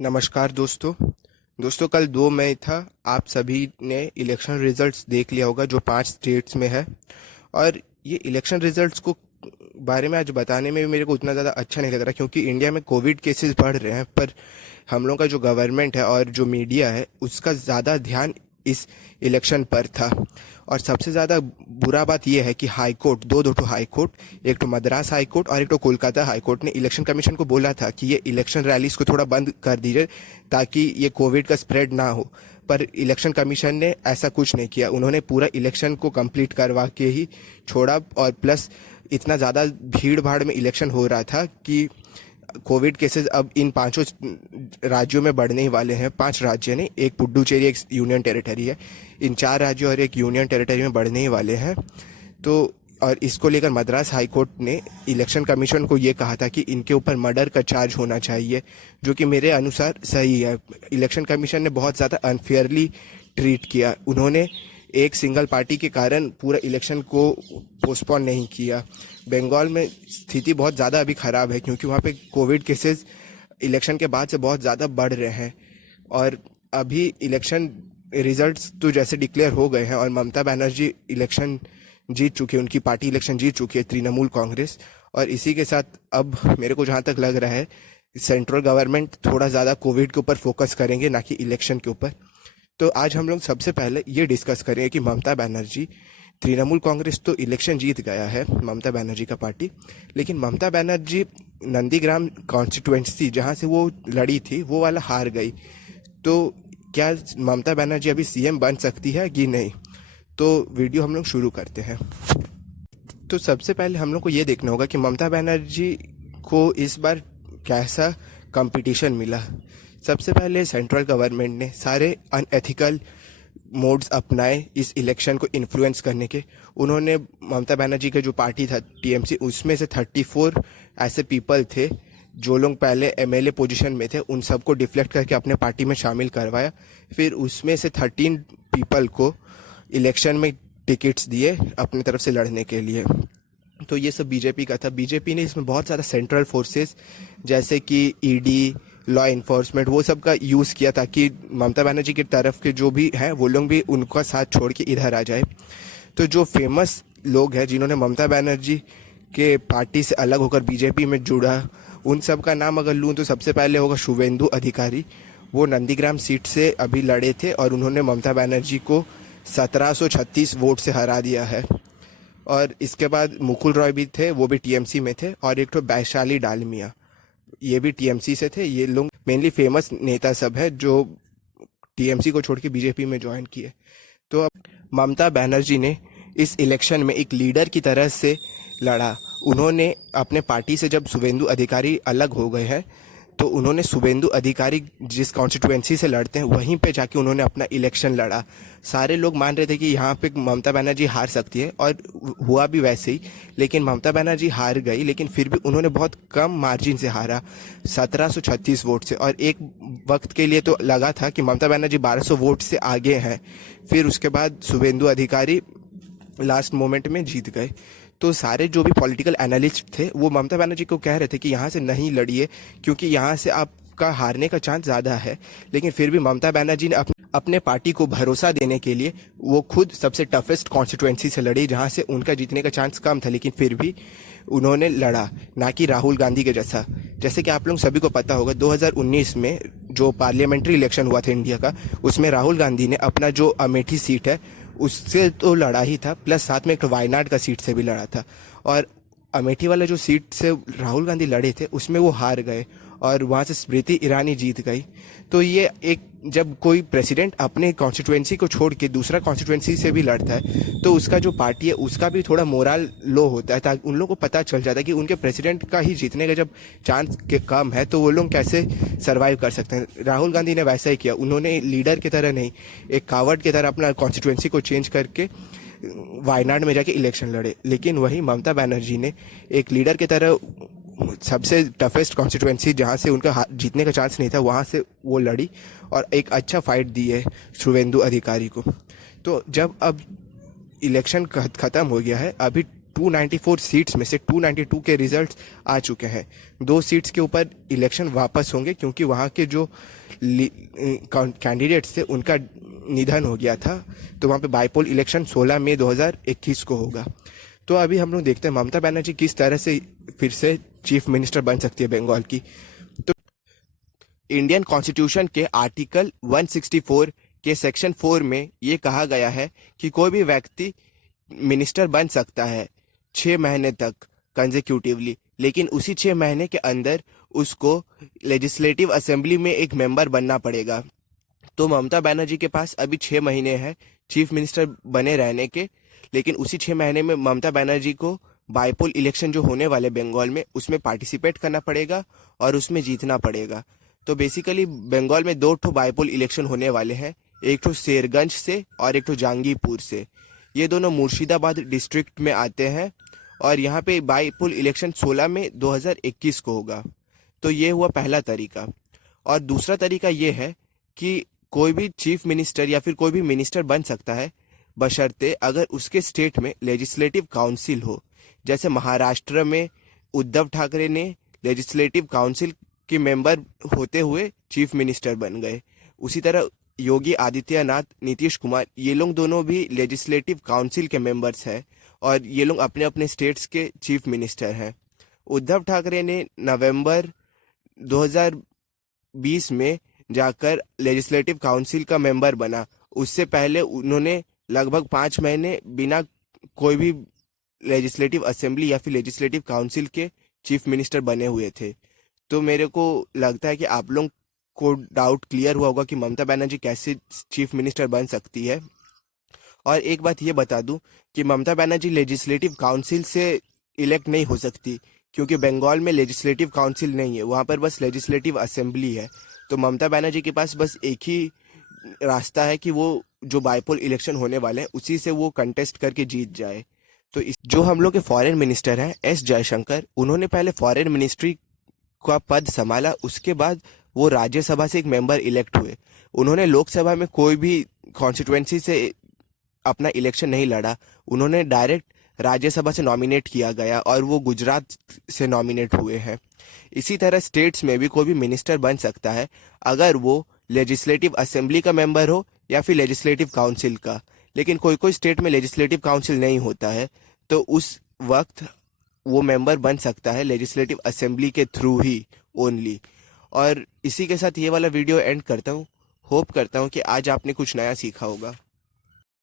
नमस्कार दोस्तों कल 2 मई था। आप सभी ने इलेक्शन रिजल्ट्स देख लिया होगा जो 5 स्टेट्स में है। और ये इलेक्शन रिजल्ट्स को बारे में आज बताने में भी मेरे को उतना ज़्यादा अच्छा नहीं लग रहा, क्योंकि इंडिया में कोविड केसेस बढ़ रहे हैं, पर हम लोग का जो गवर्नमेंट है और जो मीडिया है उसका ज़्यादा ध्यान इस इलेक्शन पर था। और सबसे ज़्यादा बुरा बात यह है कि हाई कोर्ट, दो ठो हाई कोर्ट, एक तो मद्रास हाई कोर्ट और एक तो कोलकाता हाई कोर्ट ने इलेक्शन कमीशन को बोला था कि ये इलेक्शन रैलीज को थोड़ा बंद कर दीजिए ताकि ये कोविड का स्प्रेड ना हो। पर इलेक्शन कमीशन ने ऐसा कुछ नहीं किया। उन्होंने पूरा इलेक्शन को कंप्लीट करवा के ही छोड़ा। और प्लस इतना ज़्यादा भीड़ भाड़ में इलेक्शन हो रहा था कि कोविड केसेस अब इन 5 राज्यों में बढ़ने ही वाले हैं। 5 राज्य नहीं, एक पुडुचेरी, एक यूनियन टेरिटरी है। इन 4 राज्यों और एक यूनियन टेरिटरी में बढ़ने ही वाले हैं। तो और इसको लेकर मद्रास हाई कोर्ट ने इलेक्शन कमीशन को ये कहा था कि इनके ऊपर मर्डर का चार्ज होना चाहिए, जो कि मेरे अनुसार सही है। इलेक्शन कमीशन ने बहुत ज़्यादा अनफेयरली ट्रीट किया। उन्होंने एक सिंगल पार्टी के कारण पूरा इलेक्शन को पोस्टपोन नहीं किया। बंगाल में स्थिति बहुत ज़्यादा अभी ख़राब है, क्योंकि वहाँ पे कोविड केसेस इलेक्शन के बाद से बहुत ज़्यादा बढ़ रहे हैं। और अभी इलेक्शन रिजल्ट्स तो जैसे डिक्लेयर हो गए हैं और ममता बनर्जी इलेक्शन जीत चुकी है, उनकी पार्टी इलेक्शन जीत चुकी है, तृणमूल कांग्रेस। और इसी के साथ अब मेरे को जहाँ तक लग रहा है सेंट्रल गवर्नमेंट थोड़ा ज़्यादा कोविड के ऊपर फोकस करेंगे, ना कि इलेक्शन के ऊपर। तो आज हम लोग सबसे पहले ये डिस्कस करेंगे कि ममता बनर्जी, तृणमूल कांग्रेस तो इलेक्शन जीत गया है, ममता बनर्जी का पार्टी, लेकिन ममता बनर्जी नंदीग्राम कॉन्स्टिट्यूएंसी जहाँ से वो लड़ी थी वो वाला हार गई। तो क्या ममता बनर्जी अभी सीएम बन सकती है कि नहीं? तो वीडियो हम लोग शुरू करते हैं। तो सबसे पहले हम लोग को ये देखना होगा कि ममता बनर्जी को इस बार कैसा कंपटीशन मिला। सबसे पहले सेंट्रल गवर्नमेंट ने सारे अनएथिकल मोड्स अपनाए इस इलेक्शन को इन्फ्लुएंस करने के। उन्होंने ममता बनर्जी का जो पार्टी था टीएमसी, उसमें से 34 ऐसे पीपल थे जो लोग पहले एमएलए पोजीशन में थे, उन सबको डिफ्लेक्ट करके अपने पार्टी में शामिल करवाया। फिर उसमें से 13 पीपल को इलेक्शन में टिकट्स दिए अपनी तरफ से लड़ने के लिए। तो ये सब बीजेपी का था। बीजेपी ने इसमें बहुत ज़्यादा सेंट्रल फोर्सेस जैसे कि ईडी, लॉ इन्फोर्समेंट, वो सब का यूज़ किया ताकि ममता बनर्जी की तरफ के जो भी हैं वो लोग भी उनका साथ छोड़ के इधर आ जाए। तो जो फेमस लोग हैं जिन्होंने ममता बनर्जी के पार्टी से अलग होकर बीजेपी में जुड़ा, उन सब का नाम अगर लूँ तो सबसे पहले होगा शुवेंदु अधिकारी। वो नंदीग्राम सीट से अभी लड़े थे और उन्होंने ममता बनर्जी को 1736 वोट से हरा दिया है। और इसके बाद मुकुल रॉय भी थे, वो भी टीएमसी में थे। और एक तो वैशाली डालमिया, ये भी टीएमसी से थे। ये लोग मेनली फेमस नेता सब है जो टीएमसी को छोड़ के बीजेपी में ज्वाइन किए। तो अब ममता बनर्जी ने इस इलेक्शन में एक लीडर की तरह से लड़ा। उन्होंने अपने पार्टी से, जब शुवेंदु अधिकारी अलग हो गए हैं, तो उन्होंने शुवेंदु अधिकारी जिस कॉन्स्टिट्यूएंसी से लड़ते हैं वहीं पे जाके उन्होंने अपना इलेक्शन लड़ा। सारे लोग मान रहे थे कि यहाँ पे ममता बनर्जी हार सकती है, और हुआ भी वैसे ही। लेकिन ममता बनर्जी हार गई, लेकिन फिर भी उन्होंने बहुत कम मार्जिन से हारा, 1736 वोट से। और एक वक्त के लिए तो लगा था कि ममता बनर्जी 1200 वोट से आगे हैं। फिर उसके बाद शुवेंदु अधिकारी लास्ट मोमेंट में जीत गए। तो सारे जो भी पॉलिटिकल एनालिस्ट थे वो ममता बनर्जी को कह रहे थे कि यहाँ से नहीं लड़िए, क्योंकि यहाँ से आपका हारने का चांस ज़्यादा है। लेकिन फिर भी ममता बनर्जी ने अपने पार्टी को भरोसा देने के लिए वो खुद सबसे टफेस्ट कॉन्स्टिट्यूएंसी से लड़ी जहाँ से उनका जीतने का चांस कम था, लेकिन फिर भी उन्होंने लड़ा, ना कि राहुल गांधी के जैसा। जैसे कि आप लोग सभी को पता होगा 2019 में जो पार्लियामेंट्री इलेक्शन हुआ था इंडिया का, उसमें राहुल गांधी ने अपना जो अमेठी सीट है उससे तो लड़ा ही था, प्लस साथ में एक वायनाड का सीट से भी लड़ा था। और अमेठी वाला जो सीट से राहुल गांधी लड़े थे उसमें वो हार गए और वहाँ से स्मृति ईरानी जीत गई। तो ये एक, जब कोई प्रेसिडेंट अपने कॉन्स्टिट्यूएंसी को छोड़ के दूसरा कॉन्स्टिट्यूएंसी से भी लड़ता है तो उसका जो पार्टी है उसका भी थोड़ा मोरल लो होता है, ताकि उन लोगों को पता चल जाता है कि उनके प्रेसिडेंट का ही जीतने का जब चांस के कम है तो वो लोग कैसे सर्वाइव कर सकते हैं। राहुल गांधी ने वैसा ही किया। उन्होंने लीडर की तरह नहीं, एक कावर्ड की तरह अपना कॉन्स्टिट्यूएंसी को चेंज करके वायनाड में जाके इलेक्शन लड़े। लेकिन वही ममता बनर्जी ने एक लीडर की तरह सबसे टफेस्ट कॉन्स्टिट्यूएंसी जहाँ से उनका जीतने का चांस नहीं था वहाँ से वो लड़ी और एक अच्छा फाइट दी है शुवेंदु अधिकारी को। तो जब अब इलेक्शन ख़त्म हो गया है, अभी 294 सीट्स में से 292 के रिजल्ट्स आ चुके हैं। 2 सीट्स के ऊपर इलेक्शन वापस होंगे क्योंकि वहाँ के जो कैंडिडेट्स थे उनका निधन हो गया था, तो वहाँ पे बाईपोल इलेक्शन 16 मई 2021 को होगा। तो अभी हम लोग देखते हैं ममता बनर्जी किस तरह से फिर से चीफ मिनिस्टर बन सकती है बंगाल की। तो इंडियन कॉन्स्टिट्यूशन के आर्टिकल 164 के सेक्शन 4 में ये कहा गया है कि कोई भी व्यक्ति मिनिस्टर बन सकता है 6 महीने तक कंसेक्यूटिवली, लेकिन उसी 6 महीने के अंदर उसको लेजिस्लेटिव असेंबली में एक मेंबर बनना पड़ेगा। तो ममता बनर्जी के पास अभी 6 महीने हैं चीफ मिनिस्टर बने रहने के, लेकिन उसी 6 महीने में ममता बनर्जी को बाईपोल इलेक्शन जो होने वाले बंगाल में उसमें पार्टिसिपेट करना पड़ेगा और उसमें जीतना पड़ेगा। तो बेसिकली बंगाल में 2 ठो बाईपोल इलेक्शन होने वाले हैं, एक ठो शेरगंज से और एक ठो जहांगीरपुर से। ये दोनों मुर्शिदाबाद डिस्ट्रिक्ट में आते हैं और यहाँ पे बाईपोल इलेक्शन 16 में 2021 को होगा। तो ये हुआ पहला तरीका। और दूसरा तरीका ये है कि कोई भी चीफ मिनिस्टर या फिर कोई भी मिनिस्टर बन सकता है बशर्ते अगर उसके स्टेट में लेजिस्लेटिव काउंसिल हो। जैसे महाराष्ट्र में उद्धव ठाकरे ने लेजिस्लेटिव काउंसिल के मेंबर होते हुए चीफ मिनिस्टर बन गए, उसी तरह योगी आदित्यनाथ, नीतीश कुमार, ये लोग दोनों भी लेजिस्लेटिव काउंसिल के मेंबर्स हैं और ये लोग अपने अपने स्टेट्स के चीफ मिनिस्टर हैं। उद्धव ठाकरे ने नवंबर 2020 में जाकर लेजिस्लेटिव काउंसिल का मेंबर बना। उससे पहले उन्होंने लगभग 5 महीने बिना कोई भी लेजिस्लेटिव असेंबली या फिर लेजिस्लेटिव काउंसिल के चीफ मिनिस्टर बने हुए थे। तो मेरे को लगता है कि आप लोग को डाउट क्लियर हुआ होगा कि ममता बनर्जी कैसे चीफ मिनिस्टर बन सकती है। और एक बात ये बता दूं कि ममता बनर्जी लेजिस्लेटिव काउंसिल से इलेक्ट नहीं हो सकती क्योंकि बंगाल में लेजिस्लेटिव काउंसिल नहीं है, वहाँ पर बस लेजिस्लेटिव असेंबली है। तो ममता बनर्जी के पास बस एक ही रास्ता है कि वो जो बाईपोल इलेक्शन होने वाले हैं उसी से वो कंटेस्ट करके जीत जाए। तो जो हम लोग के फॉरेन मिनिस्टर हैं एस जयशंकर, उन्होंने पहले फॉरेन मिनिस्ट्री का पद संभाला, उसके बाद वो राज्यसभा से एक मेंबर इलेक्ट हुए। उन्होंने लोकसभा में कोई भी कॉन्स्टिट्यूएंसी से अपना इलेक्शन नहीं लड़ा, उन्होंने डायरेक्ट राज्यसभा से नॉमिनेट किया गया और वो गुजरात से नॉमिनेट हुए हैं। इसी तरह स्टेट्स में भी कोई भी मिनिस्टर बन सकता है अगर वो लेजिस्लेटिव असेंबली का मेंबर हो या फिर लेजिस्लेटिव काउंसिल का। लेकिन कोई कोई स्टेट में लेजिस्लेटिव काउंसिल नहीं होता है, तो उस वक्त वो मेंबर बन सकता है लेजिस्लेटिव असेंबली के थ्रू ही ओनली। और इसी के साथ ये वाला वीडियो एंड करता हूँ। होप करता हूँ कि आज आपने कुछ नया सीखा होगा।